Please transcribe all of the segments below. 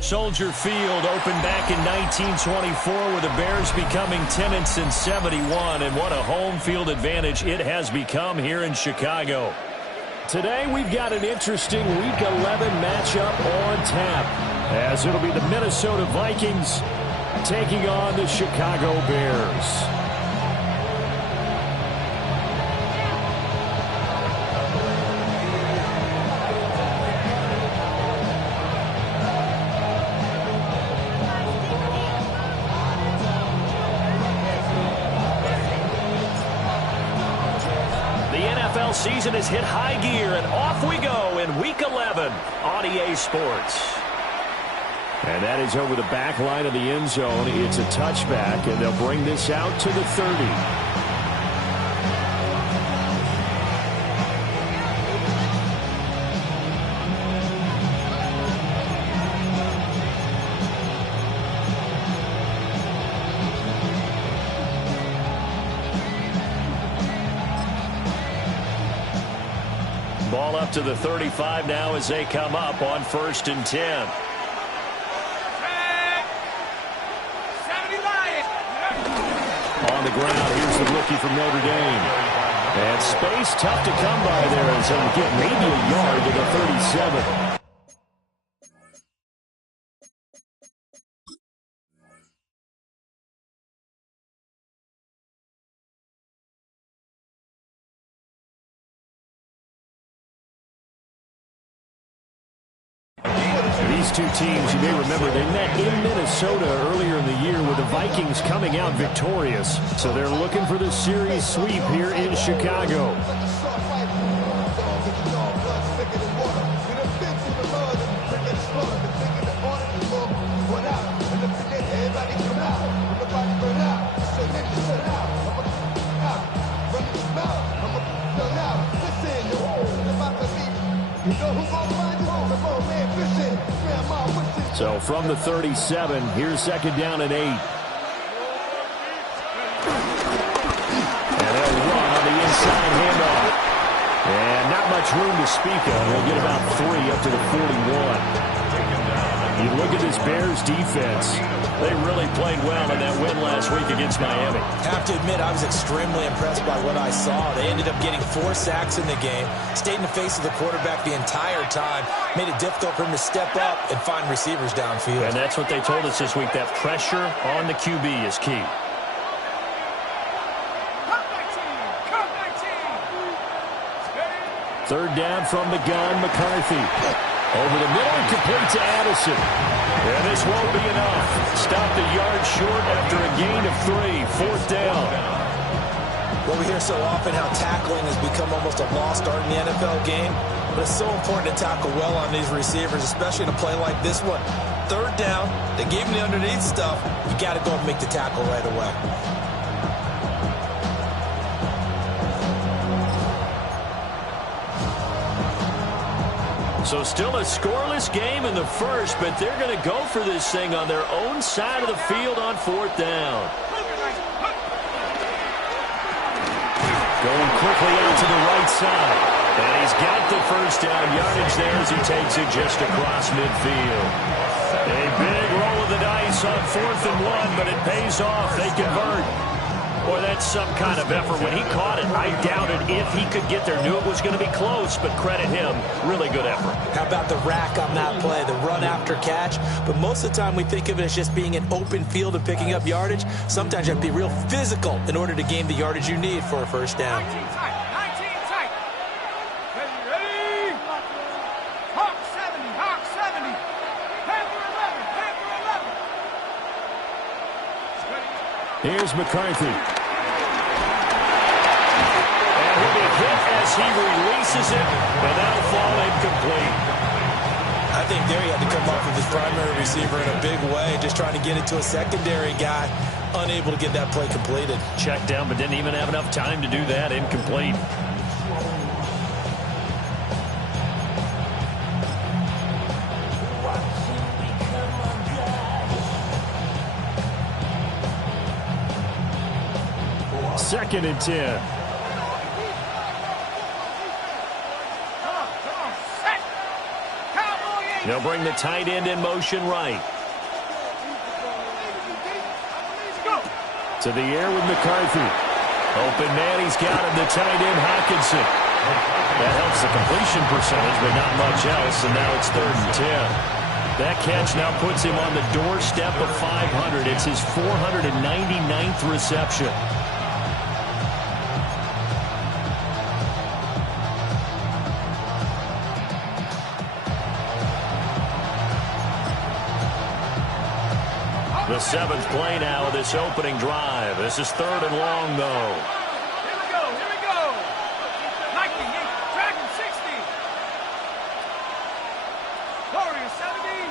Soldier Field opened back in 1924 with the Bears becoming 10-71, and what a home field advantage it has become here in Chicago. Today we've got an interesting Week 11 matchup on tap, as it'll be the Minnesota Vikings taking on the Chicago Bears. Season has hit high gear, and off we go in Week 11 on EA Sports. And that is over the back line of the end zone. It's a touchback, and they'll bring this out to the 30. Ball up to the 35 now as they come up on 1st and 10. On the ground, here's the rookie from Notre Dame. And space tough to come by there as he'll get maybe a yard to the 37. These two teams, you may remember, they met in Minnesota earlier in the year with the Vikings coming out victorious. So they're looking for the series sweep here in Chicago. So from the 37, here's 2nd down and 8. And they'll run on the inside handoff. And not much room to speak of. They'll get about 3 up to the 41. You look at this Bears defense. They really played well in that win last week against Miami. Have to admit, I was extremely impressed by what I saw. They ended up getting 4 sacks in the game, stayed in the face of the quarterback the entire time, made it difficult for him to step up and find receivers downfield. And that's what they told us this week, that pressure on the QB is key. Third down from the gun, McCarthy. Over the middle and complete to Addison. And this won't be enough. Stopped a yard short after a gain of 3. 4th down. Well, we hear so often how tackling has become almost a lost art in the NFL game. But it's so important to tackle well on these receivers, especially in a play like this one. 3rd down, they gave him the underneath stuff. You got to go and make the tackle right away. So still a scoreless game in the first, but they're going to go for this thing on their own side of the field on 4th down. Going quickly out to the right side. And he's got the 1st down yardage there as he takes it just across midfield. A big roll of the dice on 4th and 1, but it pays off. They convert. Boy, that's some kind of effort. When he caught it, I doubted if he could get there. Knew it was going to be close, but credit him. Really good effort. How about the rack on that play, the run after catch? But most of the time we think of it as just being an open field and picking up yardage. Sometimes you have to be real physical in order to gain the yardage you need for a 1st down. 19 tight. Ready? Hawk 70. Panther 11. Here's McCarthy. And he'll be hit as he releases it, and that'll fall incomplete. I think there he had to come up with his primary receiver in a big way, just trying to get it to a secondary guy, unable to get that play completed. Checked down, but didn't even have enough time to do that. Incomplete. Second and 10. Come on, set. Count. They'll bring the tight end in motion right. To the air with McCarthy. Open man, he's got him, the tight end, Hockenson. That helps the completion percentage, but not much else, and now it's 3rd and 10. That catch now puts him on the doorstep of 500. It's his 499th reception. The 7th play now of this opening drive. This is 3rd and long, though. Here we go, here we go. 19, Dragon 60. Warrior 70.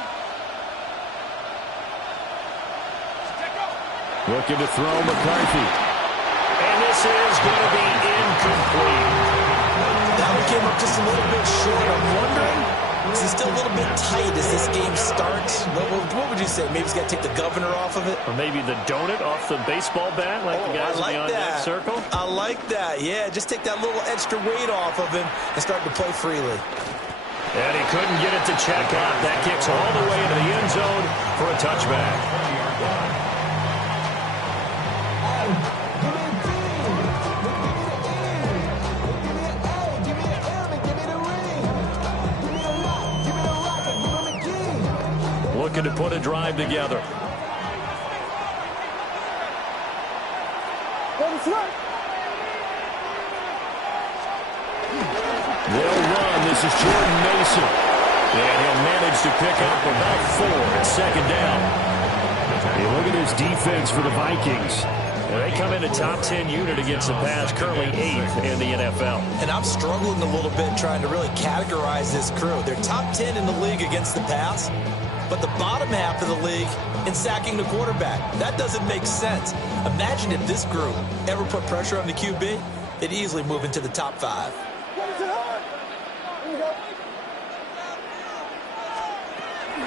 Looking to throw McCarthy. And this is going to be incomplete. That one came up just a little bit short. I'm wondering, is it still a little bit tight as this game starts? What would you say? Maybe he's got to take the governor off of it? Or maybe the donut off the baseball bat, like the guys beyond that circle? I like that. Yeah, just take that little extra weight off of him and start to play freely. And he couldn't get it to check out. That kicks all the way into the end zone for a touchback. Looking to put a drive together. They'll run. This is Jordan Mason. And he'll manage to pick up about 4 at 2nd down. Hey, look at his defense for the Vikings. And they come in a top 10 unit against the pass, currently 8th in the NFL. And I'm struggling a little bit trying to really categorize this crew. They're top 10 in the league against the pass, but the bottom half of the league in sacking the quarterback. That doesn't make sense. Imagine if this group ever put pressure on the QB, they'd easily move into the top 5.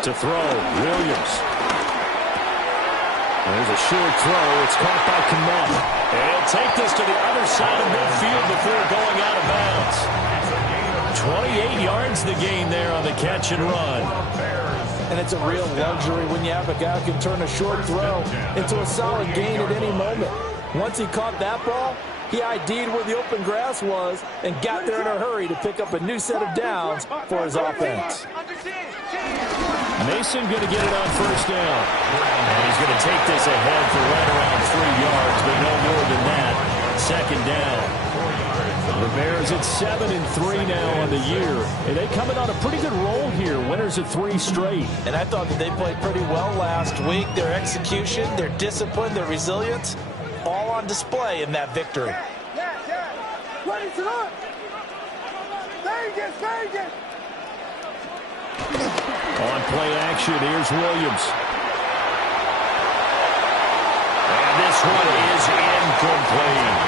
To throw, Williams. There's a short throw. It's caught by Kmet. And he'll take this to the other side of midfield before going out of bounds. 28 yards the gain there on the catch and run. And it's a real luxury when you have a guy who can turn a short throw into a solid gain at any moment. Once he caught that ball, he ID'd where the open grass was and got there in a hurry to pick up a new set of downs for his offense. Mason going to get it on 1st down. And he's going to take this ahead for right around 3 yards, but no more than that. 2nd down. The Bears at 7-3 now on the year. And they coming on a pretty good roll here. Winners of 3 straight. And I thought that they played pretty well last week. Their execution, their discipline, their resilience, all on display in that victory. On play action, here's Williams. And this one is incomplete.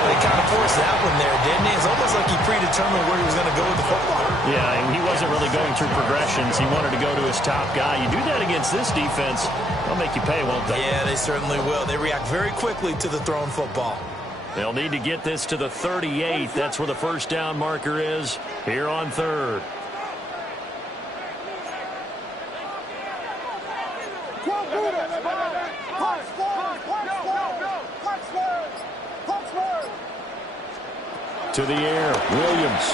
They kind of forced that one there, didn't he? It's almost like he predetermined where he was going to go with the football. Yeah, and he wasn't really going through progressions. He wanted to go to his top guy. You do that against this defense, they'll make you pay, won't they? Yeah, they certainly will. They react very quickly to the thrown football. They'll need to get this to the 38. That's where the 1st down marker is here on 3rd. To the air, Williams.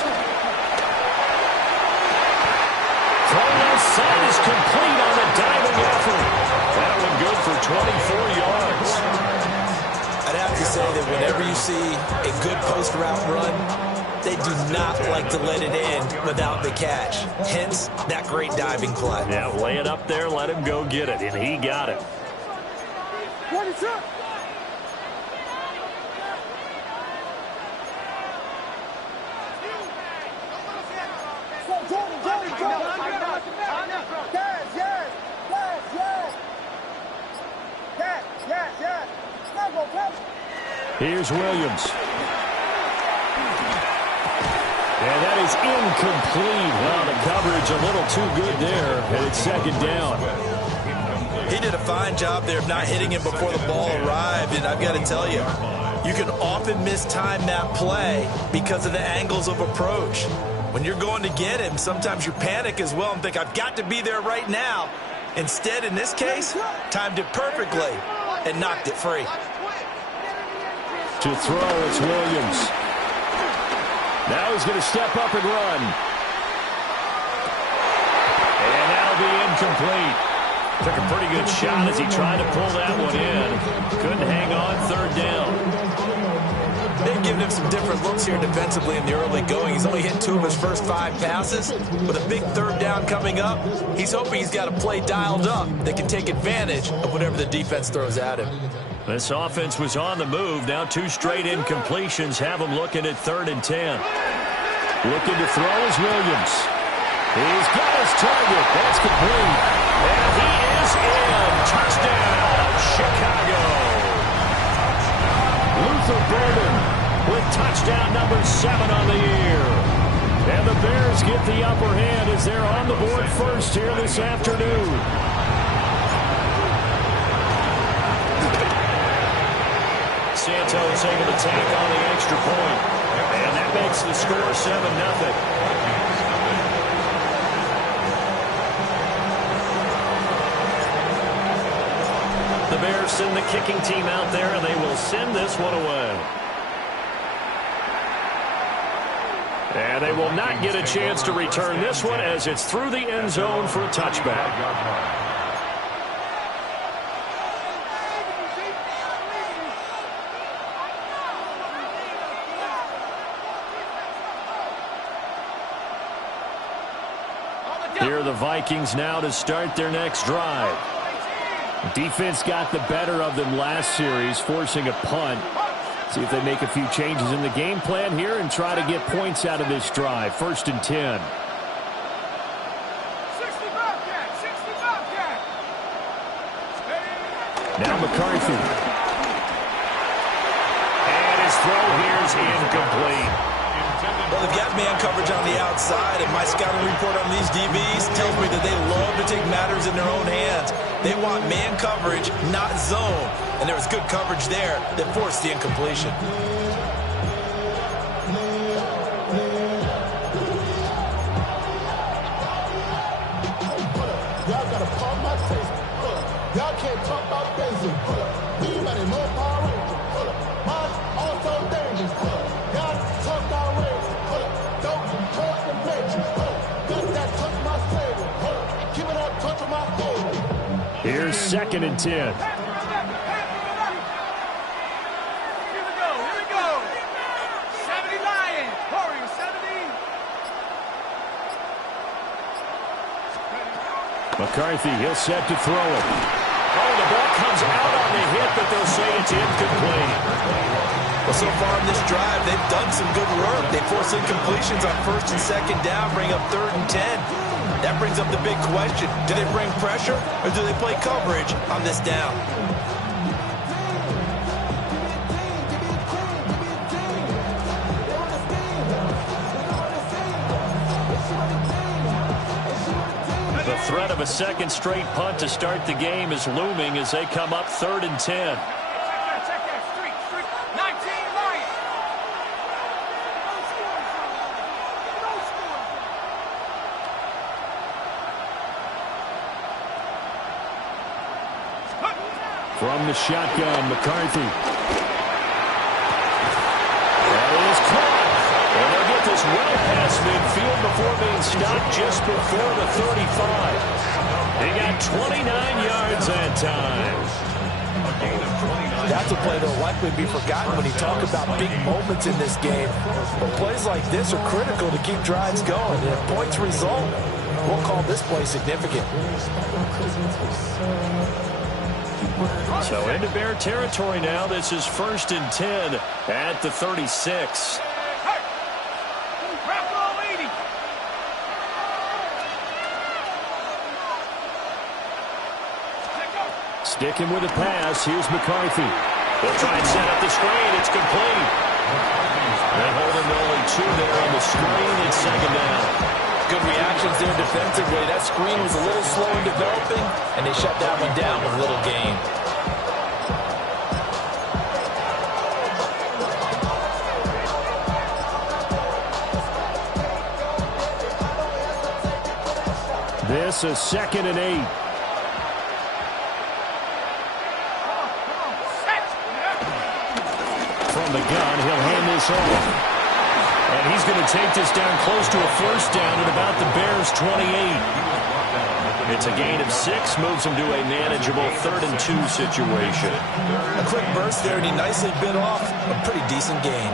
Throw outside is complete on a diving effort. That one good for 24 yards. I'd have to say that whenever you see a good post route run, they do not like to let it in without the catch. Hence, that great diving play. Yeah, lay it up there, let him go get it, and he got it. What is up? Here's Williams. And that is incomplete. Well, the coverage a little too good there, and it's 2nd down. He did a fine job there of not hitting him before the ball arrived, and I've got to tell you, you can often mistime that play because of the angles of approach. When you're going to get him, sometimes you panic as well and think, I've got to be there right now. Instead, in this case, timed it perfectly and knocked it free. To throw, it's Williams. Now he's going to step up and run. And that'll be incomplete. Took a pretty good shot as he tried to pull that one in. Couldn't hang on, third down. They've given him some different looks here defensively in the early going. He's only hit 2 of his first 5 passes. With a big third down coming up, he's hoping he's got a play dialed up that can take advantage of whatever the defense throws at him. This offense was on the move. Now 2 straight incompletions have him looking at 3rd and 10. Looking to throw is Williams. He's got his target. That's complete. And he is in. Touchdown, Chicago. Luther Burden with touchdown number 7 on the year. And the Bears get the upper hand as they're on the board first here this afternoon. Santos able to tack on the extra point. And that makes the score 7-0. The Bears send the kicking team out there, and they will send this one away. And they will not get a chance to return this one as it's through the end zone for a touchback. Here are the Vikings now to start their next drive. Defense got the better of them last series, forcing a punt. See if they make a few changes in the game plan here and try to get points out of this drive. 1st and 10. 60 Bobcat, 60 Bobcat. Now McCarthy. And his throw here is incomplete. Well, they've got man coverage on the outside, and my scouting report on these DBs tells me that they love to take matters in their own hands. They want man coverage, not zone. And there was good coverage there that forced the incompletion. Y'all got to pump my taste. Y'all can't talk about basic. Anybody more Power Ranger? Mine also dangerous. Y'all talk about race. Don't talk the matrix. Got that touch my flavor. Keep it up, touch my flavor. Here's 2nd and 10. Here we go. 70 Lion. Warrior 70. McCarthy, he'll set to throw it. Oh, the ball comes out on the hit, but they'll say it's incomplete. Well, so far in this drive, they've done some good work. They force incompletions on 1st and 2nd down, bring up 3rd and 10. That brings up the big question. Do they bring pressure or do they play coverage on this down? The threat of a 2nd straight punt to start the game is looming as they come up 3rd and 10. Check that. Streak. 19 Lion. From the shotgun, McCarthy. That is caught. And they'll get this well past midfield before being stopped just before the 35. They got 29 yards that time. That's a play that will likely be forgotten when you talk about big moments in this game. But plays like this are critical to keep drives going. And if points result, we'll call this play significant. So into Bear territory now. This is 1st and 10 at the 36. Sticking with the pass. Here's McCarthy. They'll try and set up the screen. It's complete. They hold him to only 2 there on the screen. It's 2nd down. Good reactions there defensively. That screen was a little slow in developing, and they shut that one down with little gain. This is 2nd and 8. From the gun, he'll hand this off. And he's going to take this down close to a first down at about the Bears' 28. It's a gain of 6, moves him to a manageable 3rd and 2 situation. A quick burst there, and he nicely bit off a pretty decent gain.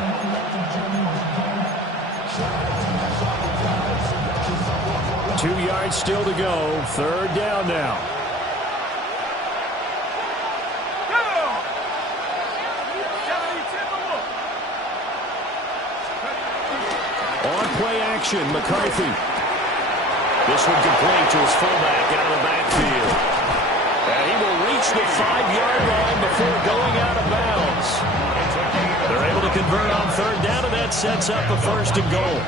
Two yards still to go. 3rd down now. On play action, McCarthy. This one complete to his fullback out of the backfield. And he will reach the 5-yard line before going out of bounds. They're able to convert on 3rd down, and that sets up a 1st and goal.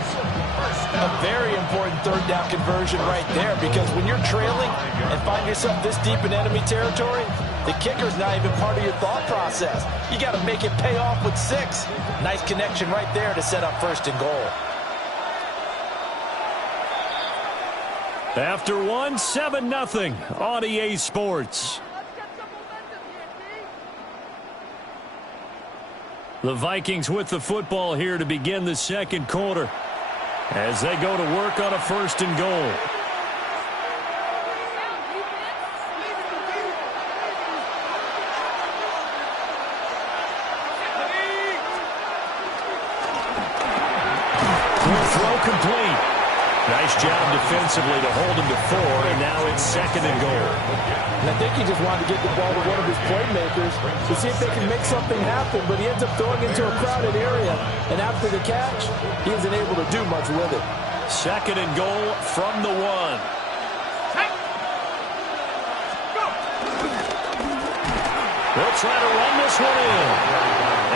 A very important 3rd down conversion right there, because when you're trailing and find yourself this deep in enemy territory, the kicker's not even part of your thought process. You got to make it pay off with 6. Nice connection right there to set up 1st and goal. After 1, 7-0 on EA Sports. The Vikings with the football here to begin the 2nd quarter as they go to work on a 1st and goal. Throw complete. Nice job defensively to hold him to 4, and now it's 2nd and goal. And I think he just wanted to get the ball to one of his playmakers to see if they can make something happen, but he ends up throwing into a crowded area, and after the catch, he isn't able to do much with it. 2nd and goal from the 1. They'll try to run this one in.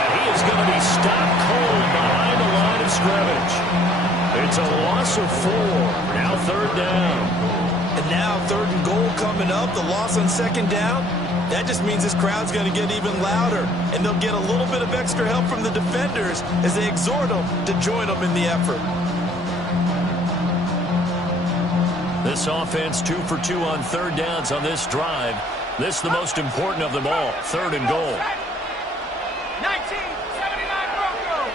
And he is going to be stopped cold behind the line of scrimmage. It's a loss of 4. Now 3rd down. And now 3rd and goal coming up. The loss on 2nd down. That just means this crowd's going to get even louder. And they'll get a little bit of extra help from the defenders as they exhort them to join them in the effort. This offense 2 for 2 on 3rd downs on this drive. This is the most important of them all. 3rd and goal. 1979 Broncos.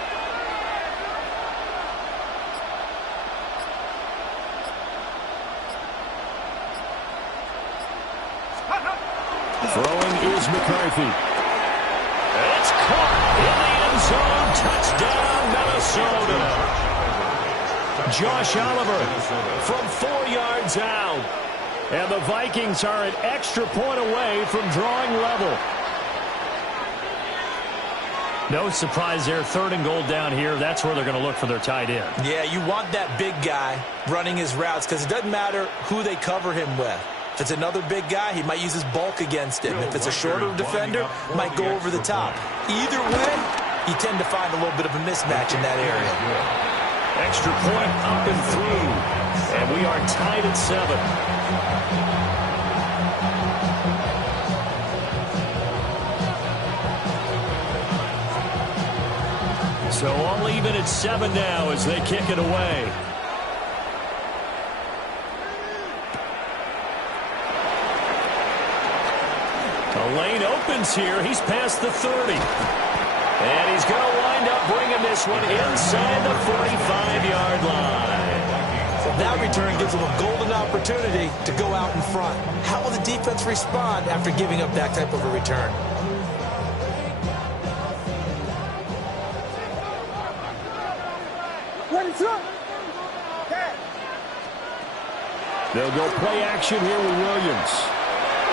Throwing is McCarthy. It's caught in the end zone. Touchdown, Minnesota. Josh Oliver from 4 yards out. And the Vikings are an extra point away from drawing level. No surprise there. 3rd and goal down here. That's where they're going to look for their tight end. Yeah, you want that big guy running his routes because it doesn't matter who they cover him with. If it's another big guy, he might use his bulk against him. If it's a shorter defender, might go over the top. Either way, you tend to find a little bit of a mismatch in that area. Extra point up and through. And we are tied at 7. So all even at 7 now as they kick it away. The lane opens here. He's past the 30. And he's going to wind up bringing this one inside the 45-yard line. So that return gives them a golden opportunity to go out in front. How will the defense respond after giving up that type of a return? They'll go play action here with Williams.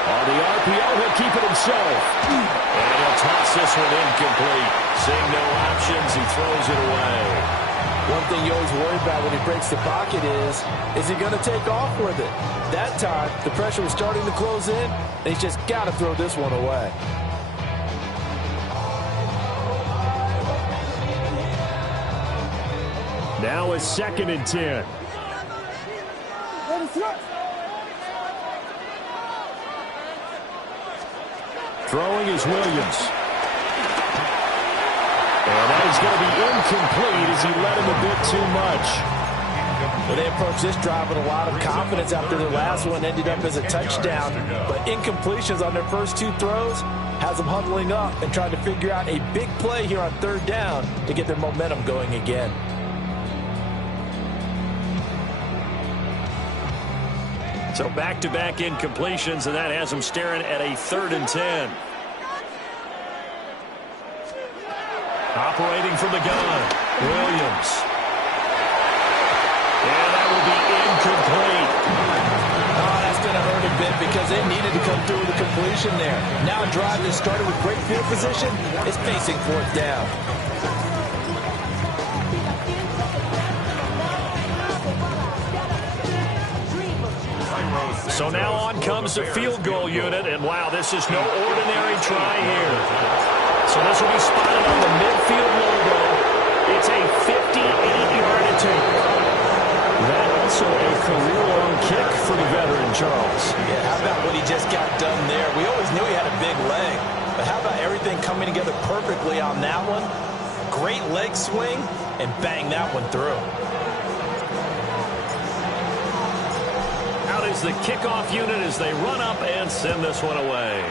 On the RPO, he'll keep it himself. And he'll toss this one incomplete. Seeing no options, he throws it away. One thing you always worry about when he breaks the pocket is he going to take off with it? That time, the pressure was starting to close in, and he's just got to throw this one away. Now a 2nd and 10. Throwing is Williams. And that is going to be incomplete as he led him a bit too much. Well, they approached this drive with a lot of confidence after their last one ended up as a touchdown. But incompletions on their first 2 throws has them huddling up and trying to figure out a big play here on 3rd down to get their momentum going again. So back-to-back incompletions, and that has them staring at a 3rd and 10. Operating from the gun, Williams. And that will be incomplete. Oh, that's going to hurt a bit because they needed to come through with a completion there. Now a drive that started with great field position is facing 4th down. So now on comes the field goal unit, and wow, this is no ordinary try here. So this will be spotted on the midfield logo. It's a 58-yard attempt. That also a career-long kick for the veteran, Charles. Yeah, how about what he just got done there? We always knew he had a big leg, but how about everything coming together perfectly on that one? Great leg swing, and bang that one through. Out is the kickoff unit as they run up and send this one away.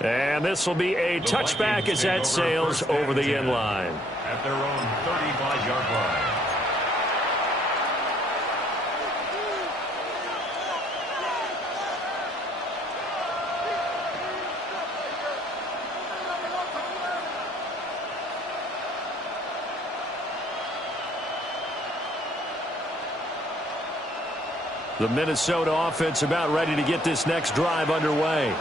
And this will be a touchback as that sails over the end line. At their own 35-yard line. The Minnesota offense about ready to get this next drive underway.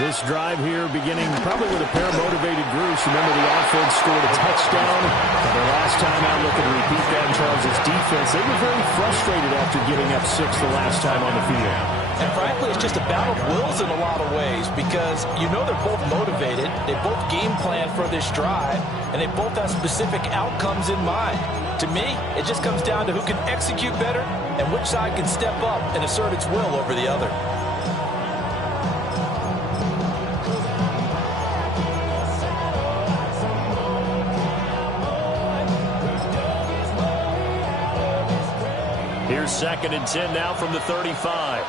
This drive here beginning probably with a pair of motivated groups. Remember, the offense scored a touchdown. Their last time out, looking to repeat that in Charles' defense. They were very frustrated after giving up 6 the last time on the field. And frankly, it's just a battle of wills in a lot of ways because you know they're both motivated. They both game plan for this drive, and they both have specific outcomes in mind. To me, it just comes down to who can execute better and which side can step up and assert its will over the other. Here's 2nd and 10 now from the 35.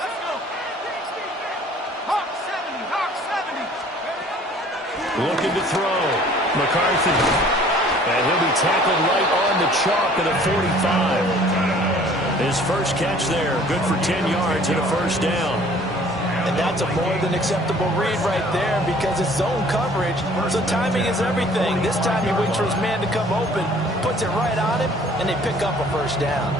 Let's go. Hawk 70, Hawk 70. Looking to throw. McCarthy. And he'll be tackled right on the chalk at the 45. His first catch there, good for 10 yards and a first down. And that's a more than acceptable read right there because it's zone coverage, so timing is everything. This time he waits for his man to come open, puts it right on him, and they pick up a first down.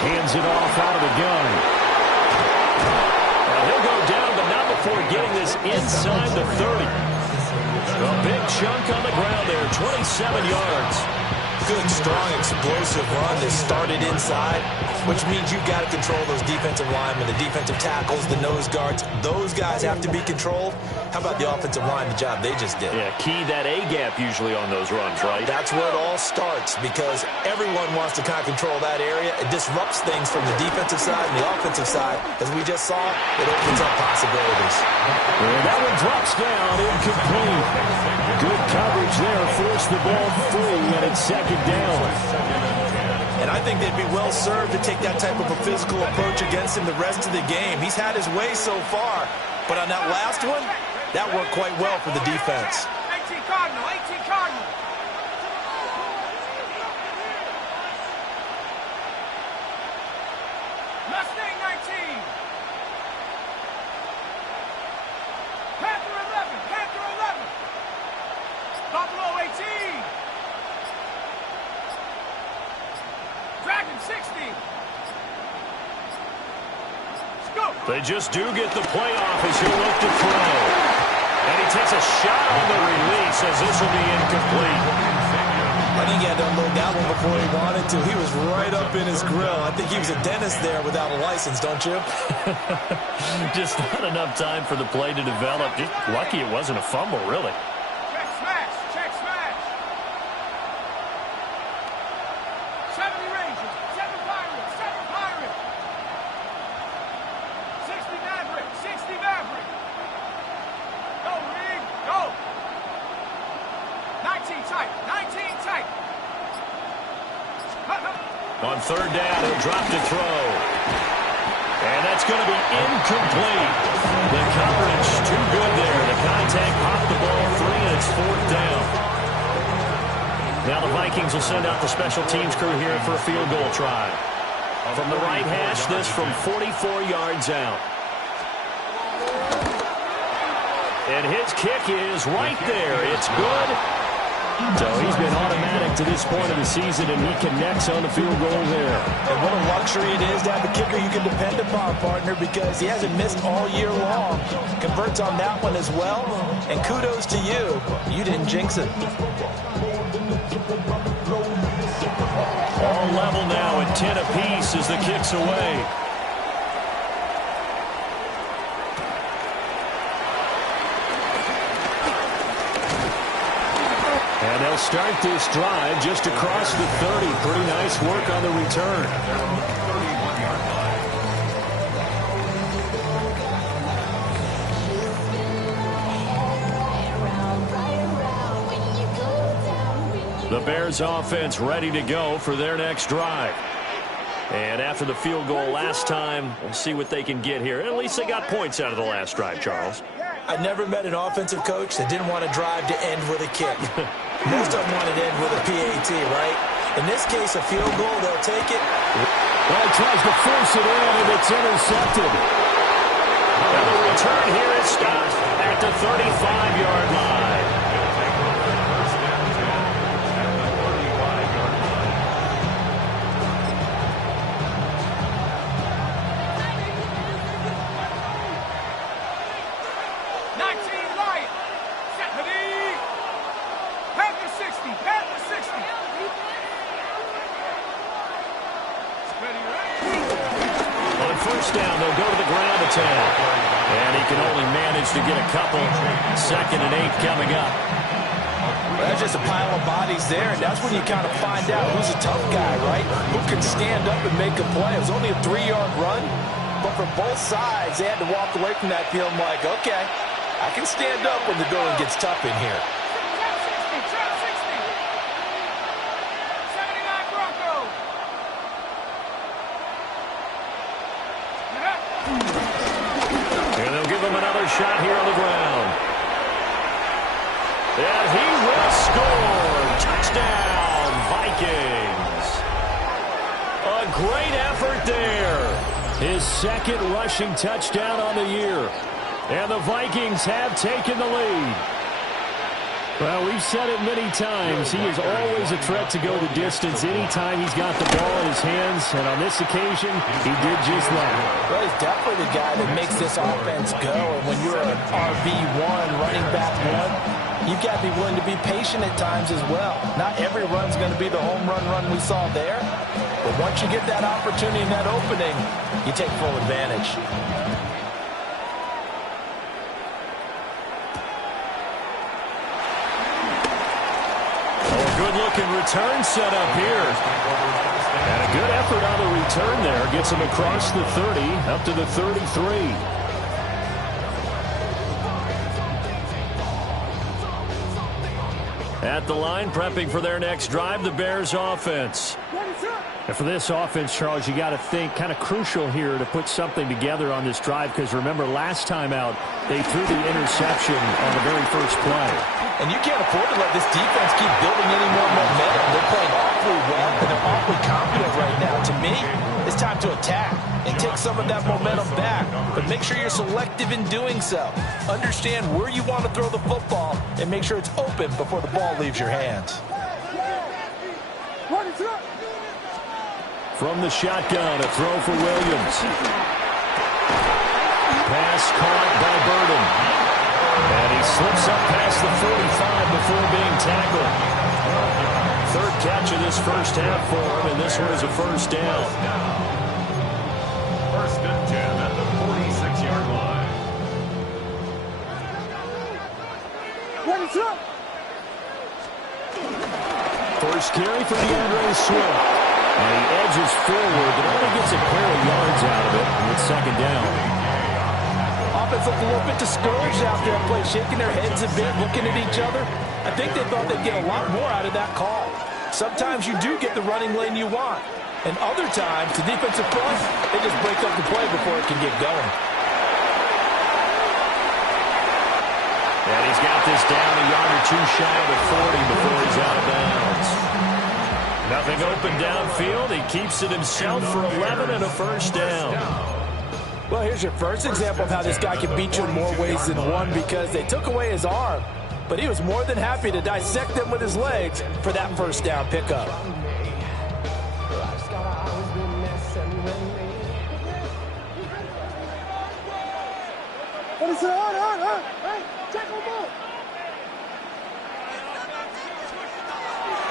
Hands it off out of the gun. Now he'll go down, but not before getting this inside the 30. A big chunk on the ground there, 27 yards. Good, strong, explosive run that started inside, which means you've got to control those defensive linemen, the defensive tackles, the nose guards. Those guys have to be controlled. How about the offensive line, the job they just did? Yeah, key that A-gap usually on those runs, right? That's where it all starts because everyone wants to kind of control that area. It disrupts things from the defensive side and the offensive side. As we just saw, it opens up possibilities. And that one drops down, incomplete. Good coverage there, forced the ball free, and it's 2nd down. And I think they'd be well served to take that type of a physical approach against him the rest of the game. He's had his way so far, but on that last one, that worked quite well for the defense. 18 Cardinal, 18 Cardinal. Mustang 19. Panther 11, Panther 11. Buffalo 18. Dragon 60. Let's go. They just do get the play off as he'll look to throw. And he takes a shot on the release as this will be incomplete. I think he had to unload that one before he wanted to. He was right up in his grill. I think he was a dentist there without a license, don't you? Just not enough time for the play to develop. Just lucky it wasn't a fumble, really. Check smash, check smash. 70 Rangers, 7 Pirates, 7 Pirates. 6 third down. He'll drop to throw. And that's going to be incomplete. The coverage too good there. The contact popped the ball free, and it's fourth down. Now the Vikings will send out the special teams crew here for a field goal try. From the right hash, this from 44 yards out. And his kick is right there. It's good. So he's been automatic to this point of the season, and he connects on the field goal there. And what a luxury it is to have a kicker you can depend upon, partner, because he hasn't missed all year long. Converts on that one as well. And kudos to you. You didn't jinx it. All level now at 10 apiece as the kick's away. And they'll start this drive just across the 30. Pretty nice work on the return. The Bears offense ready to go for their next drive. And after the field goal last time, we'll see what they can get here. At least they got points out of the last drive, Charles. I never met an offensive coach that didn't want to drive to end with a kick. Most of them wanted to end with a PAT, right? In this case, a field goal, they'll take it. Well, he tries to force it in, and it's intercepted. And the return here is stopped at the 35-yard line. Down, they'll go to the ground attack. And he can only manage to get a couple. 2nd and 8 coming up. Well, that's just a pile of bodies there, and that's when you kind of find out who's a tough guy, right? Who can stand up and make a play. It was only a 3-yard run, but for both sides, they had to walk away from that feeling like, okay, I can stand up when the going gets tough in here. And they'll give him another shot here on the ground. And he will score. Touchdown, Vikings. A great effort there. His 2nd rushing touchdown on the year. And the Vikings have taken the lead. Well, we've said it many times. He is always a threat to go the distance anytime he's got the ball in his hands. And on this occasion, he did just that. Well, he's definitely the guy that makes this offense go. And when you're an RB1, running back one, you've got to be willing to be patient at times as well. Not every run's going to be the home run we saw there. But once you get that opportunity and that opening, you take full advantage. Good-looking return set up here. And a good effort on the return there. Gets him across the 30, up to the 33. At the line, prepping for their next drive, the Bears offense. And for this offense, Charles, you got to think kind of crucial here to put something together on this drive, because remember, last time out, they threw the interception on the very first play. And you can't afford to let this defense keep building any more momentum. They're playing awfully well, and they're awfully confident right now. To me, it's time to attack and take some of that momentum back. But make sure you're selective in doing so. Understand where you want to throw the football and make sure it's open before the ball leaves your hands. From the shotgun, a throw for Williams. Pass caught by Burden. And he slips up past the 45 before being tackled. 3rd catch of this first half for him, and this one is a first down. 1st and 10 at the 46-yard line. First carry for DeAndre Swift. And he edges forward, but only gets a pair of yards out of it with 2nd down. Offense looked a little bit discouraged after that play, shaking their heads a bit, looking at each other. I think they thought they'd get a lot more out of that call. Sometimes you do get the running lane you want, And other times, the defensive front, they just break up the play before it can get going. And he's got this down a yard or two shy of the 40 before he's out of bounds. Nothing open downfield. He keeps it himself for 11 and a first down. Well, here's your first example of how this guy can beat you in more ways than one, because they took away his arm, but he was more than happy to dissect them with his legs for that first down pickup.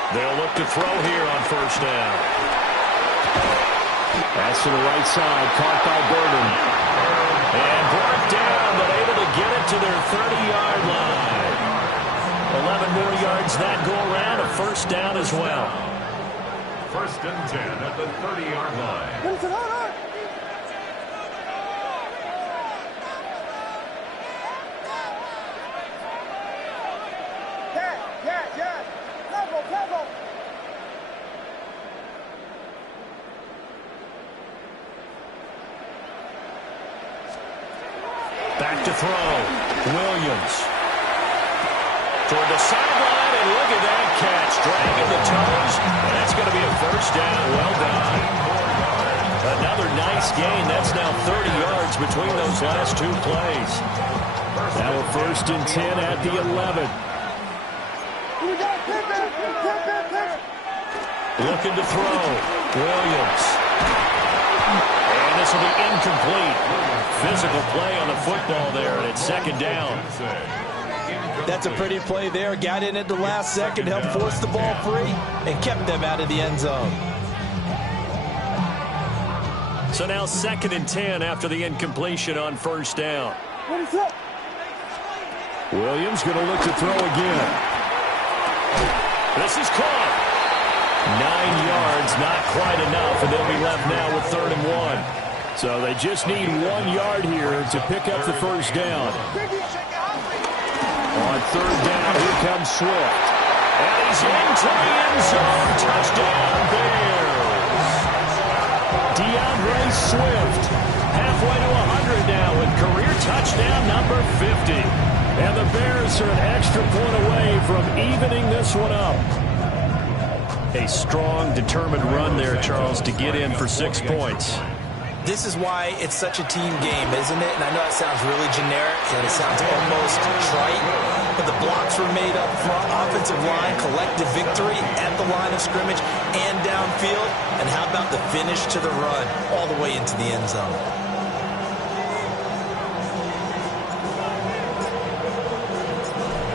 They'll look to throw here on first down. Pass to the right side, caught by Burton. And brought down, but able to get it to their 30-yard line. 11 more yards that go around, a first down as well. First and 10 at the 30-yard line. Back to throw. Williams. Toward the sideline, and look at that catch. Dragging the toes, and that's going to be a first down. Well done. Another nice gain. That's now 30 yards between those last two plays. Now a first and 10 at the 11. Looking to throw. Williams. And this will be incomplete. Physical play on the football there, and it's second down. That's a pretty play there. Got in at the last second, helped force the ball free, and kept them out of the end zone. So now second and 10 after the incompletion on first down. Williams going to look to throw again. This is caught. 9 yards, not quite enough, and they'll be left now with 3rd and 1. So they just need 1 yard here to pick up the first down. On 3rd down, here comes Swift. And he's into the end zone. Touchdown, Bears. DeAndre Swift, halfway to 100 now with career touchdown number 50. And the Bears are an extra point away from evening this one up. A strong, determined run there, Charles, to get in for 6 points. This is why it's such a team game, isn't it? And I know it sounds really generic, and it sounds almost trite, but the blocks were made up front, offensive line, collective victory at the line of scrimmage and downfield. And how about the finish to the run all the way into the end zone?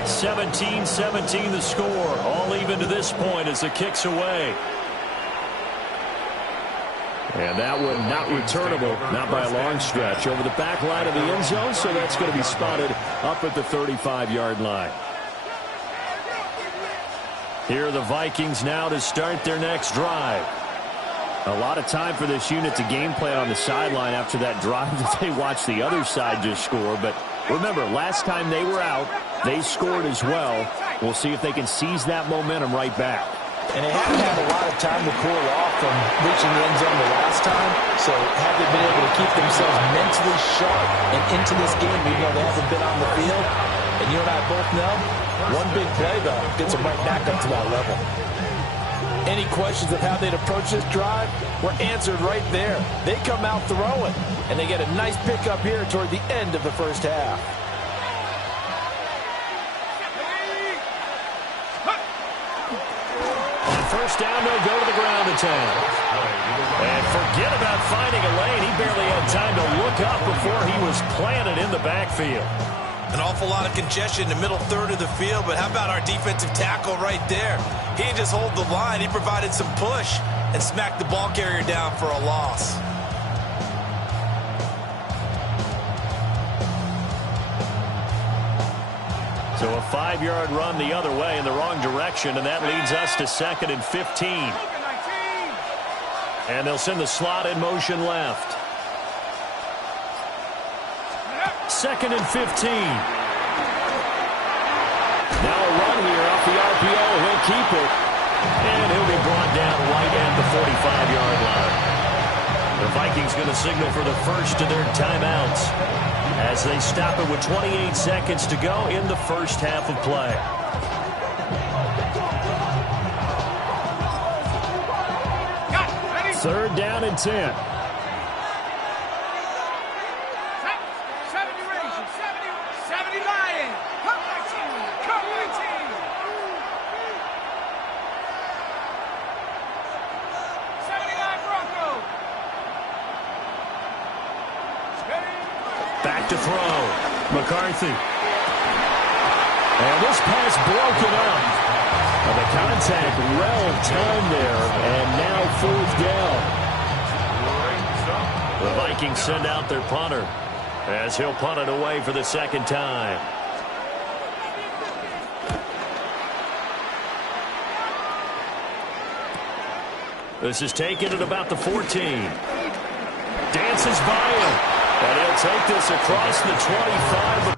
(17-17) the score, all even to this point as the kick's away. And that one not returnable, not by a long stretch, over the back line of the end zone, so that's going to be spotted up at the 35-yard line. Here are the Vikings now to start their next drive. A lot of time for this unit to game plan on the sideline after that drive that they watched the other side just score. But remember, last time they were out, they scored as well. We'll see if they can seize that momentum right back. And they haven't had a lot of time to cool off from reaching the end zone the last time. So have they been able to keep themselves mentally sharp and into this game, even though they haven't been on the field? And you and I both know, one big play, though, gets them right back up to that level. Any questions of how they'd approach this drive were answered right there. They come out throwing, and they get a nice pickup here toward the end of the first half. First down, they'll go to the ground attack. And forget about finding a lane. He barely had time to look up before he was planted in the backfield. An awful lot of congestion in the middle third of the field, but how about our defensive tackle right there? He didn't just hold the line. He provided some push and smacked the ball carrier down for a loss. So a 5-yard run the other way in the wrong direction, and that leads us to 2nd and 15. And they'll send the slot in motion left. 2nd and 15. Now a run here off the RPO. He'll keep it. And he'll be brought down right at the 45-yard line. The Vikings going to signal for the first of their timeouts as they stop it with 28 seconds to go in the first half of play. Third down and 10. 70 Rangers, 70 Lions. Come my team, come my team. 79 Broncos. Back to throw. McCarthy. And this pass broken up. The contact well timed there, and now fourth down. The Vikings send out their punter as he'll punt it away for the second time. This is taken at about the 14. Dances by him, and he'll take this across the 25.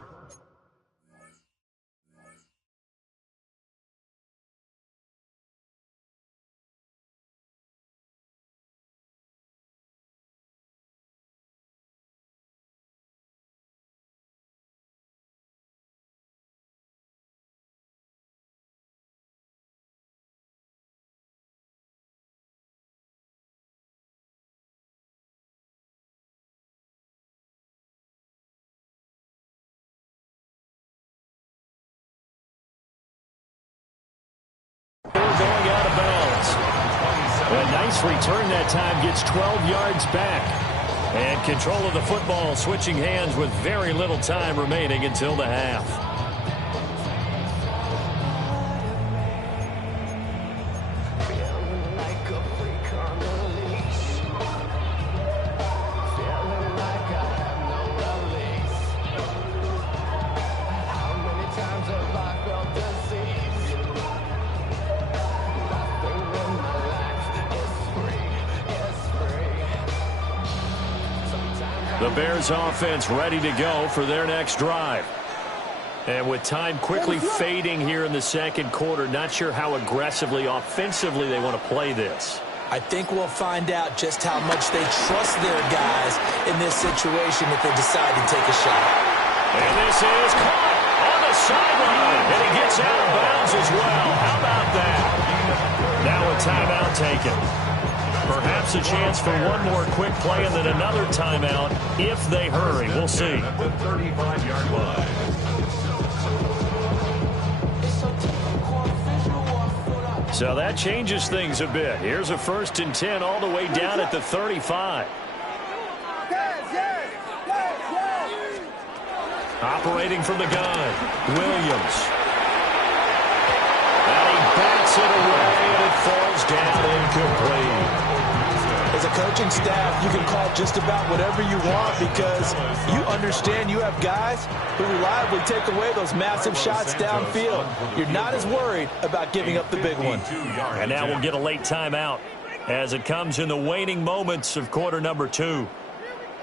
Going out of bounds. A nice return that time, gets 12 yards back. And control of the football switching hands with very little time remaining until the half. The Bears offense ready to go for their next drive. And with time quickly fading here in the second quarter, not sure how aggressively, offensively they want to play this. I think we'll find out just how much they trust their guys in this situation if they decide to take a shot. And this is caught on the sideline, and he gets out of bounds as well. How about that? Now a timeout taken. Perhaps a chance for one more quick play and then another timeout if they hurry. We'll see. At the 35-yard line. So that changes things a bit. Here's a 1st and 10 all the way down at the 35. Operating from the gun, Williams. And he bats it away, and it falls down incomplete. As a coaching staff, you can call just about whatever you want because you understand you have guys who reliably take away those massive shots downfield. You're not as worried about giving up the big one. And now we'll get a late timeout as it comes in the waning moments of quarter number 2.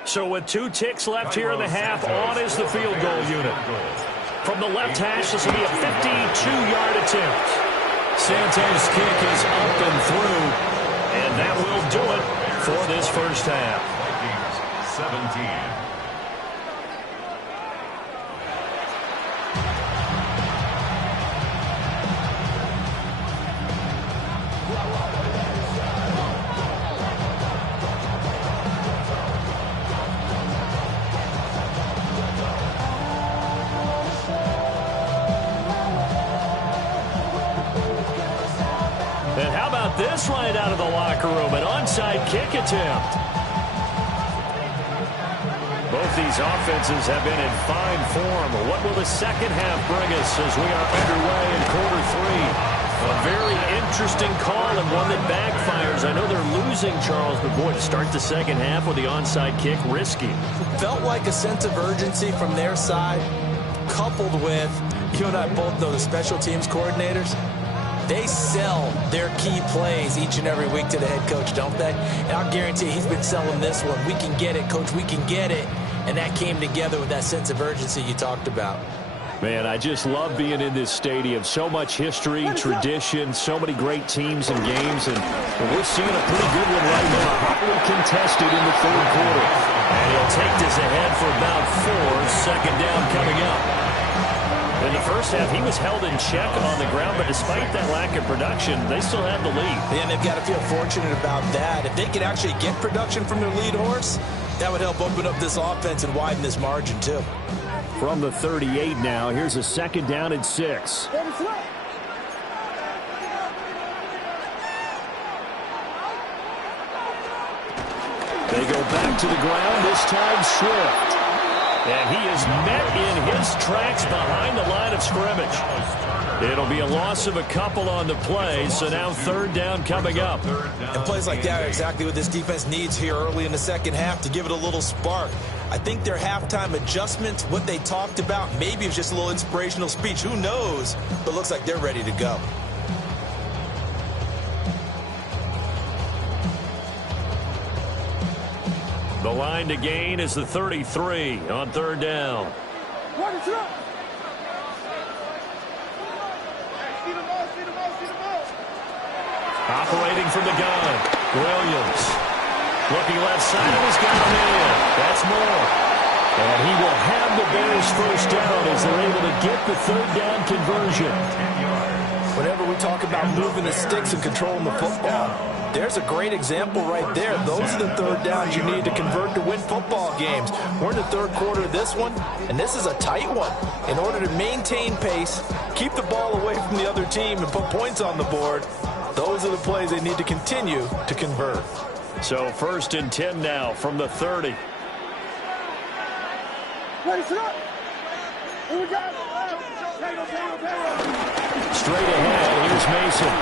So with 2 ticks left here in the half, on is the field goal unit. From the left hash, this will be a 52-yard attempt. Santos' kick is up and through, and that will do it for this first half. 17. And how about this right out of the locker room, an onside kick attempt. Both these offenses have been in fine form. What will the second half bring us as we are underway in quarter 3? A very interesting call and one that backfires. I know they're losing, Charles, but boy, to start the second half with the onside kick, risky. Felt like a sense of urgency from their side, coupled with, you and I both know the special teams coordinators. They sell their key plays each and every week to the head coach, don't they? And I'll guarantee he's been selling this one. We can get it, coach, we can get it. And that came together with that sense of urgency you talked about. Man, I just love being in this stadium. So much history, tradition, so many great teams and games, and we're seeing a pretty good one right now. Hotly contested in the third quarter. And he'll take this ahead for about 4. Second down coming up. In the first half, he was held in check on the ground, but despite that lack of production, they still have the lead. And they've got to feel fortunate about that. If they could actually get production from their lead horse, that would help open up this offense and widen this margin, too. From the 38 now, here's a second down and 6. They go back to the ground, this time Swift. And he is met in his tracks behind the line of scrimmage. It'll be a loss of a couple on the play, so now third down coming up. And plays like that are exactly what this defense needs here early in the second half to give it a little spark. I think their halftime adjustments, what they talked about, maybe it was just a little inspirational speech. Who knows? But looks like they're ready to go. The line to gain is the 33 on third down. Operating from the gun, Williams. Looking left side, and he's got a man. That's more. And he will have the Bears first down as they're able to get the third down conversion. Whenever we talk about moving the sticks and controlling the football, there's a great example right there. Those are the third downs you need to convert to win football games. We're in the third quarter of this one, and this is a tight one. In order to maintain pace, keep the ball away from the other team, and put points on the board, those are the plays they need to continue to convert. So first and 10 now from the 30. Straight ahead, here's Mason.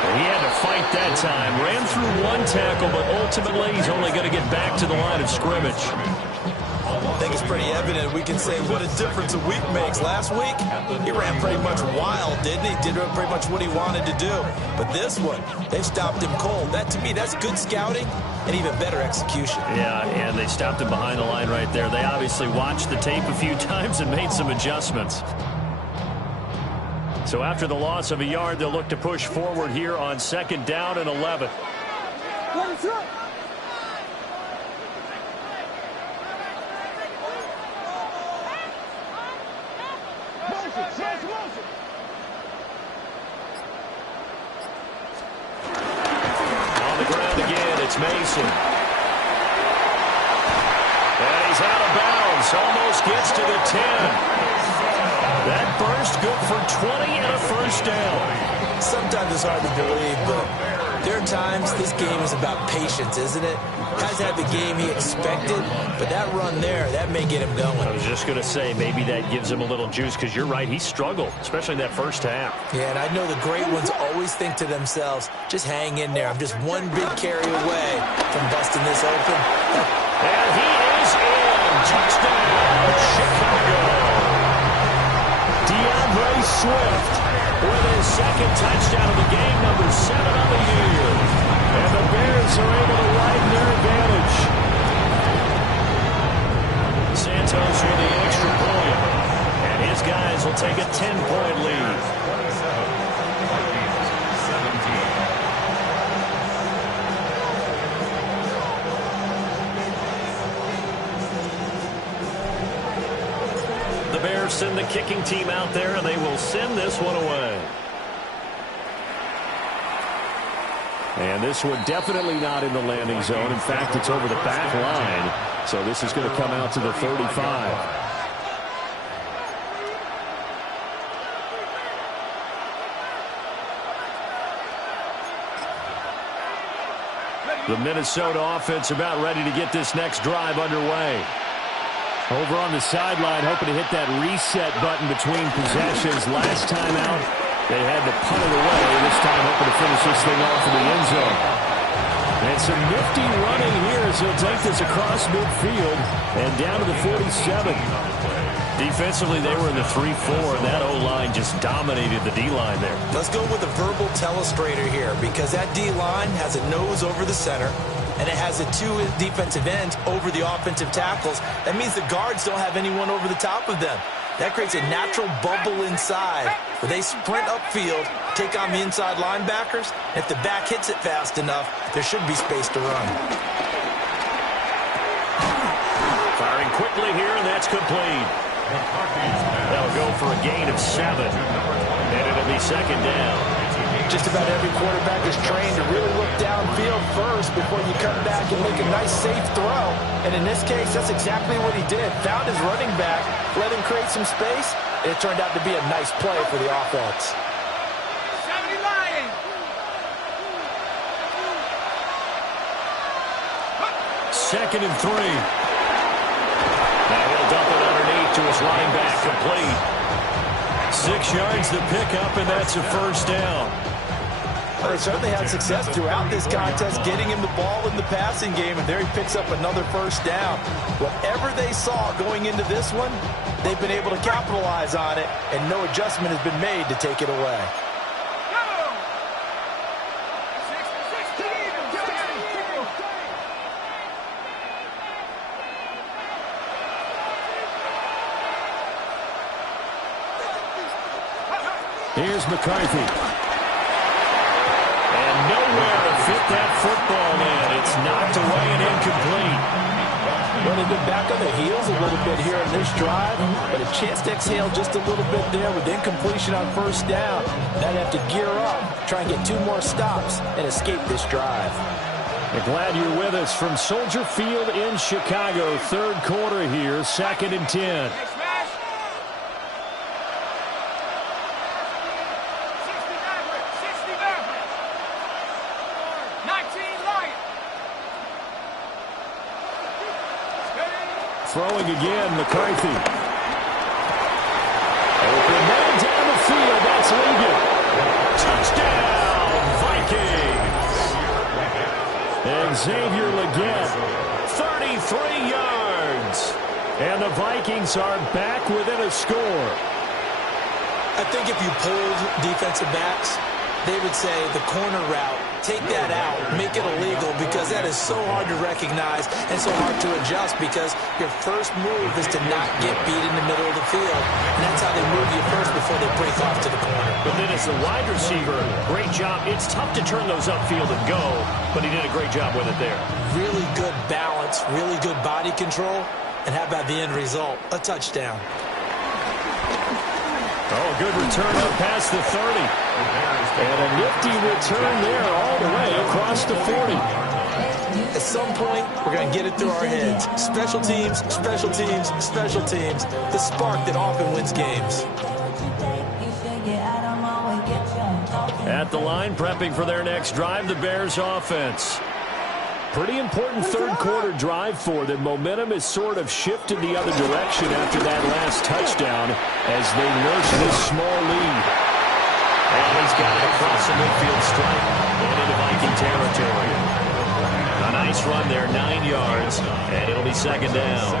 He had to fight that time. Ran through one tackle, but ultimately he's only going to get back to the line of scrimmage. I think it's pretty evident. We can say what a difference a week makes. Last week, he ran pretty much wild, didn't he? Did pretty much what he wanted to do. But this one, they stopped him cold. That, to me, that's good scouting and even better execution. Yeah, and they stopped him behind the line right there. They obviously watched the tape a few times and made some adjustments. So after the loss of a yard, they'll look to push forward here on second down and 11. On the ground again, it's Mason. And he's out of bounds, almost gets to the 10. That burst good for 20 and a first down. Sometimes it's hard to believe, but there are times this game is about patience, isn't it? Hasn't had the game he expected, but that run there, that may get him going. I was just going to say, maybe that gives him a little juice, because you're right, he struggled, especially in that first half. Yeah, and I know the great ones always think to themselves, just hang in there. I'm just one big carry away from busting this open. And he is in. Touchdown, Chicago. Swift with his second touchdown of the game, number 7 on the year. And the Bears are able to widen their advantage. Santos with the extra point. And his guys will take a 10-point lead. Send the kicking team out there, and they will send this one away. And this one definitely not in the landing zone. In fact, it's over the back line. So this is going to come out to the 35. The Minnesota offense about ready to get this next drive underway. Over on the sideline, hoping to hit that reset button between possessions. Last time out, they had to punt it away. This time, hoping to finish this thing off in the end zone. And some nifty running here as he'll take this across midfield and down to the 47. Defensively, they were in the 3-4, and that O-line just dominated the D-line there. Let's go with a verbal telestrator here, because that D-line has a nose over the center, and it has the 2 defensive ends over the offensive tackles. That means the guards don't have anyone over the top of them. That creates a natural bubble inside where they sprint upfield, take on the inside linebackers. If the back hits it fast enough, there should be space to run. Firing quickly here, and that's complete. That'll go for a gain of 7. And it'll be second down. Just about every quarterback is trained to really look downfield first before you come back and make a nice, safe throw. And in this case, that's exactly what he did. Found his running back, let him create some space, and it turned out to be a nice play for the offense. 70 Lions. Second and 3. Now he'll dump it underneath to his running back, complete. 6 yards the pickup, and that's a first down. Well, they certainly had success throughout this contest, getting him the ball in the passing game, and there he picks up another first down. Whatever they saw going into this one, they've been able to capitalize on it, and no adjustment has been made to take it away. Here's McCarthy. And nowhere to fit that football in. It's knocked away and incomplete. Well, they've been back on their heels a little bit here in this drive, but a chance to exhale just a little bit there with incompletion on first down. Now they have to gear up, try and get 2 more stops, and escape this drive. We're glad you're with us from Soldier Field in Chicago. Third quarter here, 2nd and 10. Throwing again, McCarthy. Open man down the field. That's Ligon. Touchdown, Vikings. And Xavier Legette, 33 yards. And the Vikings are back within a score. I think if you polled defensive backs, they would say the corner route, take that out, make it illegal, because that is so hard to recognize and so hard to adjust, because your first move is to not get beat in the middle of the field. And that's how they move you first before they break off to the corner. But then as the wide receiver, great job. It's tough to turn those upfield and go, but he did a great job with it there. Really good balance, really good body control, and how about the end result? A touchdown. Oh, good return up past the 30. And a nifty return there all the way across the 40. At some point, we're going to get it through our heads. Special teams, special teams, special teams. The spark that often wins games. At the line, prepping for their next drive, the Bears offense. Pretty important third quarter drive for them. Momentum has sort of shifted the other direction after that last touchdown as they nurse this small lead. And he's got it across the midfield stripe and into Viking territory. A nice run there, 9 yards, and it'll be second down.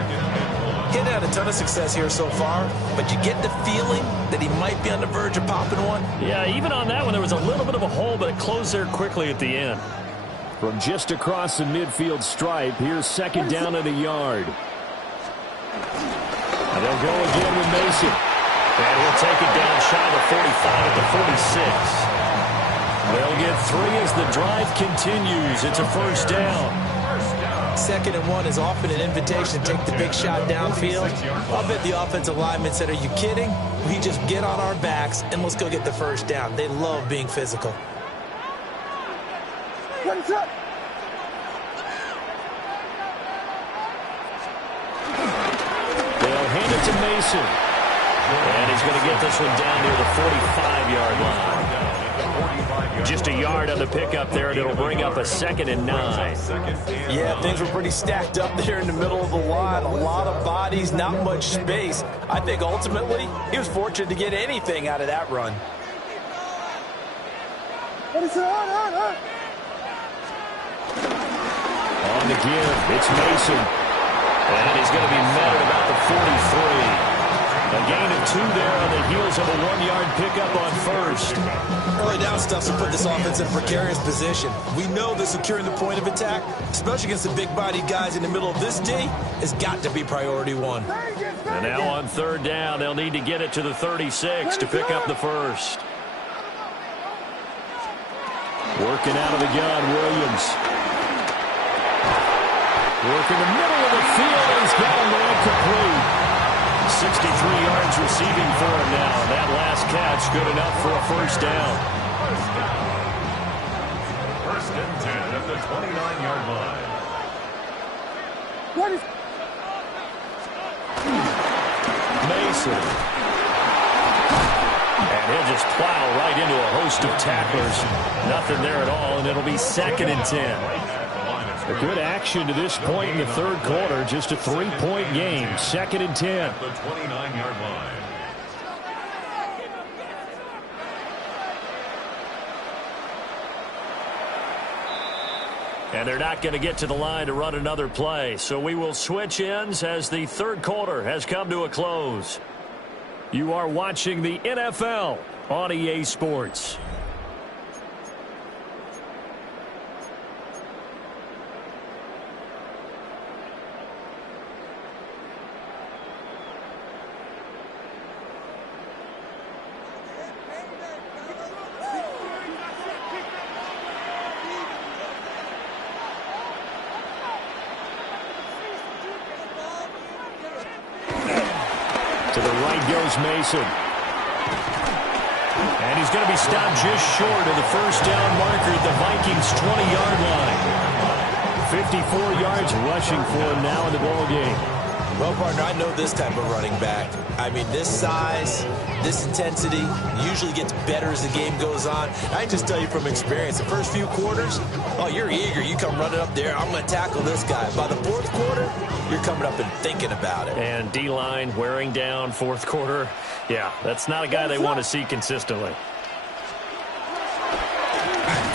He's had a ton of success here so far, but you get the feeling that he might be on the verge of popping one. Yeah, even on that one, there was a little bit of a hole, but it closed there quickly at the end. From just across the midfield stripe, here's second down and a yard. And they'll go again with Mason. And he'll take it down shy of the 45 at the 46. They'll get 3 as the drive continues. It's a first down. 2nd and 1 is often an invitation to take the big shot downfield. I'll bet the offensive linemen said, are you kidding? We just get on our backs and let's go get the first down. They love being physical. They'll hand it to Mason. And he's going to get this one down near the 45-yard line. Just a yard on the pickup there, and it'll bring up a 2nd and 9. Yeah, things were pretty stacked up there in the middle of the line. A lot of bodies, not much space. I think ultimately he was fortunate to get anything out of that run. On the give, it's Mason. And he's going to be met at about the 43. A gain of 2 there on the heels of a 1-yard pickup on first. Early down stuff to put this offense in a precarious position. We know that securing the point of attack, especially against the big-bodied guys in the middle of this D, has got to be priority 1. And now on third down, they'll need to get it to the 36 to pick up the first. Working out of the gun, Williams. Working the middle of the field. He's got him incomplete. 63 yards receiving for him now. That last catch good enough for a first down. First and 10 at the 29-yard line. What is... Mason. And he'll just plow right into a host of tacklers. Nothing there at all, and it'll be 2nd and 10. A good action to this point in the third quarter. Just a 3-point game. 2nd and 10. At the 29-yard line. And they're not going to get to the line to run another play. So we will switch ends as the third quarter has come to a close. You are watching the NFL on EA Sports. To the right goes Mason. And he's going to be stopped just short of the first down marker at the Vikings' 20-yard line. 54 yards rushing for him now in the ballgame. Well, partner, I know this type of running back. I mean, this size, this intensity usually gets better as the game goes on. I can just tell you from experience, the first few quarters, oh, you're eager. You come running up there, I'm going to tackle this guy. By the fourth quarter, you're coming up and thinking about it. And D-line wearing down fourth quarter. Yeah, that's not a guy they want to see consistently.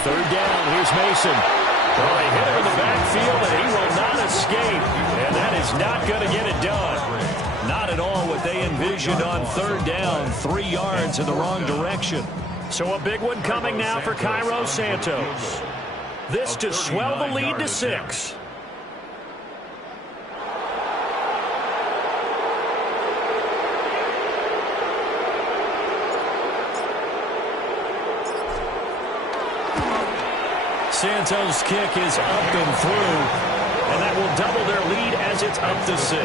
Third down, here's Mason. Well, they hit him in the backfield, and he will not escape. And that is not going to get it done. Not at all what they envisioned on third down. 3 yards in the wrong direction. So a big one coming now for Cairo Santos. This to swell the lead to 6. Santos' kick is up and through, and that will double their lead as it's up to 6.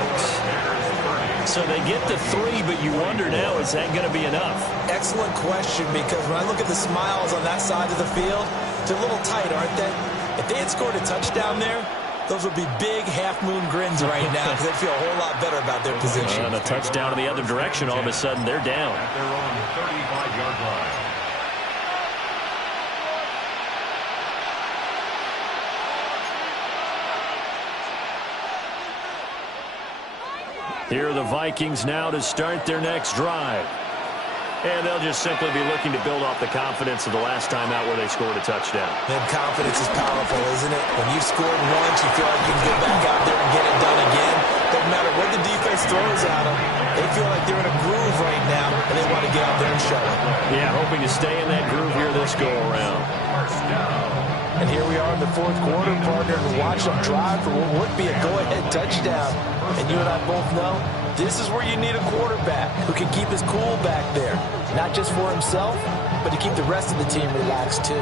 So they get to 3, but you wonder now, is that going to be enough? Excellent question, because when I look at the smiles on that side of the field, they're a little tight, aren't they? If they had scored a touchdown there, those would be big half-moon grins right now, because they feel a whole lot better about their position. And a touchdown in the other direction, all of a sudden they're down. At their own 35-yard line. Here are the Vikings now to start their next drive. And they'll just simply be looking to build off the confidence of the last time out where they scored a touchdown. Man, confidence is powerful, isn't it? When you've scored once, you feel like you can go back out there and get it done again. Doesn't matter what the defense throws at them. They feel like they're in a groove right now, and they want to get out there and show it. Yeah, hoping to stay in that groove here this go-around. First down. And here we are in the fourth quarter, partner, and watch them drive for what would be a go-ahead touchdown. And you and I both know this is where you need a quarterback who can keep his cool back there. Not just for himself, but to keep the rest of the team relaxed, too.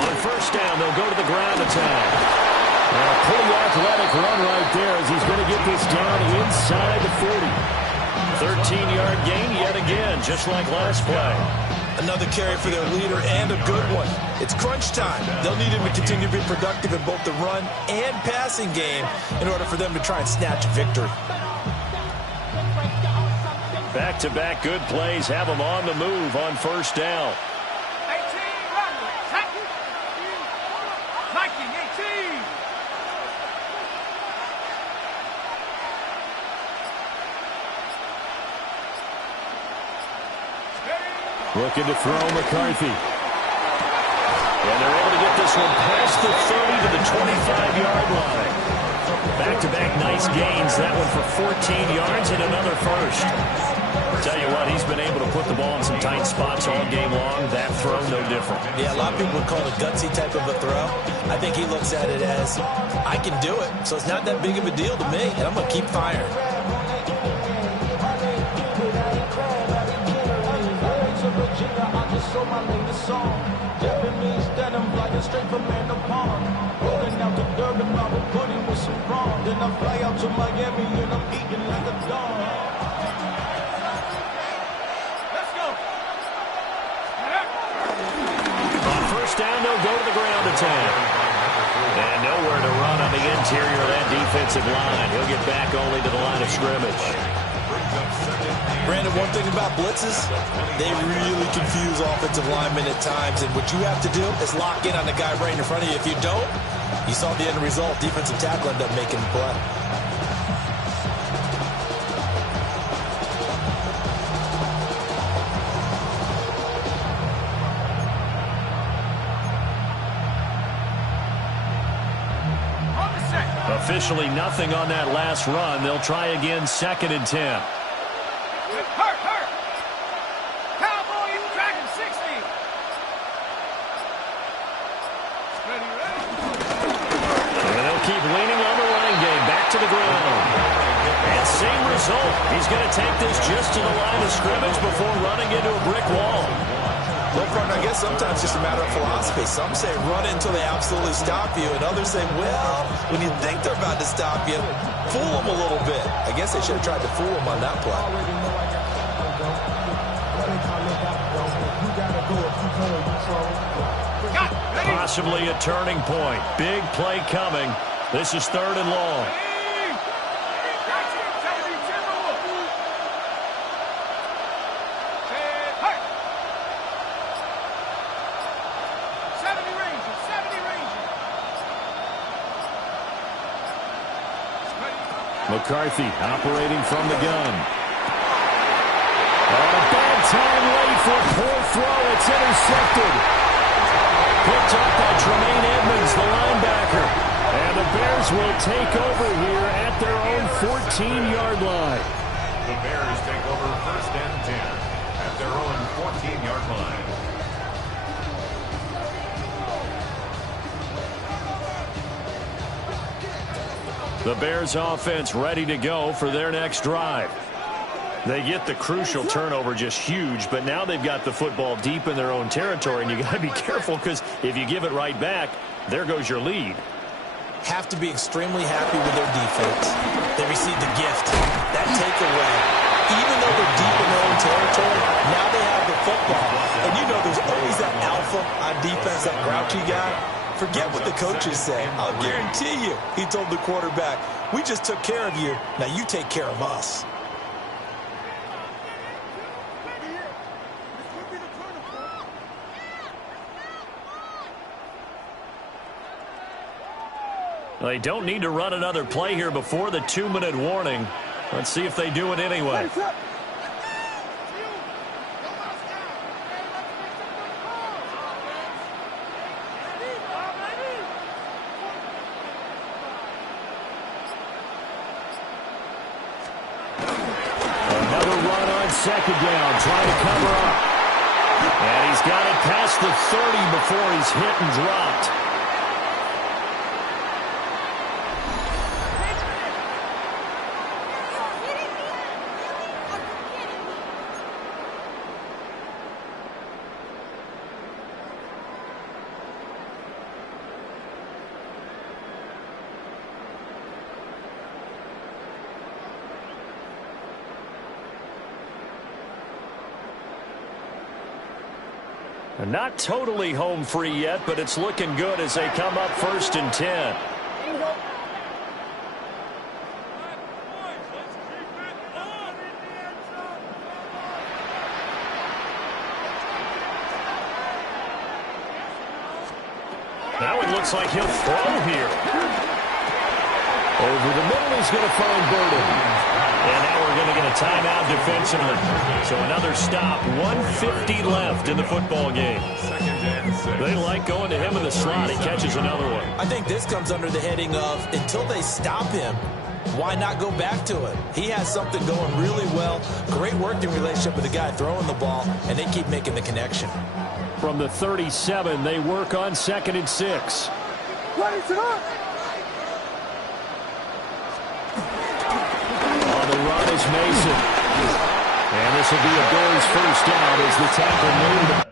On first down, they'll go to the ground attack. And a pretty athletic run right there as he's going to get this down inside the 40. 13-yard gain yet again, just like last play. Another carry for their leader and a good one. It's crunch time. They'll need him to continue to be productive in both the run and passing game in order for them to try and snatch victory. Back-to-back good plays have them on the move on first down. 18, run, attack. 19, 18. Looking to throw McCarthy. And they're able to get this one past the 30 to the 25-yard line. Back-to-back nice gains. That one for 14 yards and another first. Tell you what, he's been able to put the ball in some tight spots all game long. That throw, no different. Yeah, a lot of people would call it a gutsy type of a throw. I think he looks at it as, I can do it, so it's not that big of a deal to me, and I'm going to keep firing. Down, they'll go to the ground attack. And nowhere to run on the interior of that defensive line. He'll get back only to the line of scrimmage. Brandon, one thing about blitzes, they really confuse offensive linemen at times. And what you have to do is lock in on the guy right in front of you. If you don't, you saw the end result. Defensive tackle ended up making the play. Officially nothing on that last run. They'll try again, 2nd and 10. Hurt. Cowboy Dragon 60. Ready. And they'll keep leaning on the line game. Back to the ground. And same result. He's going to take this just to the line of scrimmage before running into a brick wall. Well, partner, I guess sometimes it's just a matter of philosophy. Some say run until they absolutely stop you, and others say, well, when you think they're about to stop you, fool them a little bit. I guess they should have tried to fool them on that play. Possibly a turning point. Big play coming. This is 3rd and long. McCarthy operating from the gun. Oh, a bad time late for a poor throw. It's intercepted. Picked up by Tremaine Edmonds, the linebacker. And the Bears will take over here at their own 14-yard line. The Bears take over 1st and 10 at their own 14-yard line. The Bears offense ready to go for their next drive. They get the crucial turnover, just huge, but now they've got the football deep in their own territory, and you got to be careful because if you give it right back, there goes your lead. Have to be extremely happy with their defense. They received the gift, that takeaway. Even though they're deep in their own territory, now they have the football. And you know there's always that alpha on defense, that grouchy guy. Forget what the coaches say. I'll guarantee you, he told the quarterback, we just took care of you. Now you take care of us. They don't need to run another play here before the 2-minute warning. Let's see if they do it anyway. Second down, trying to cover up. And he's got it past the 30 before he's hit and dropped. Not totally home free yet, but it's looking good as they come up 1st and 10. Now it looks like he'll throw here. Over the middle, he's going to find Burden. And now we're going to get a timeout defensively. So another stop, 1:50 left in the football game. They like going to him in the slot. He catches another one. I think this comes under the heading of, until they stop him, why not go back to it? He has something going really well. Great working relationship with the guy throwing the ball, and they keep making the connection. From the 37, they work on 2nd and 6. On the run is Mason. And this will be a Bears first down as the tackle made.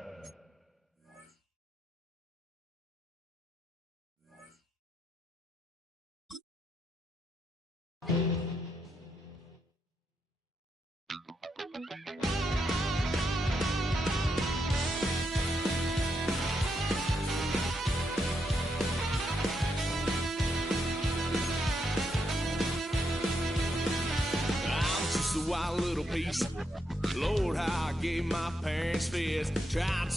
Wild little piece. Lord, how I gave my parents fist. Tried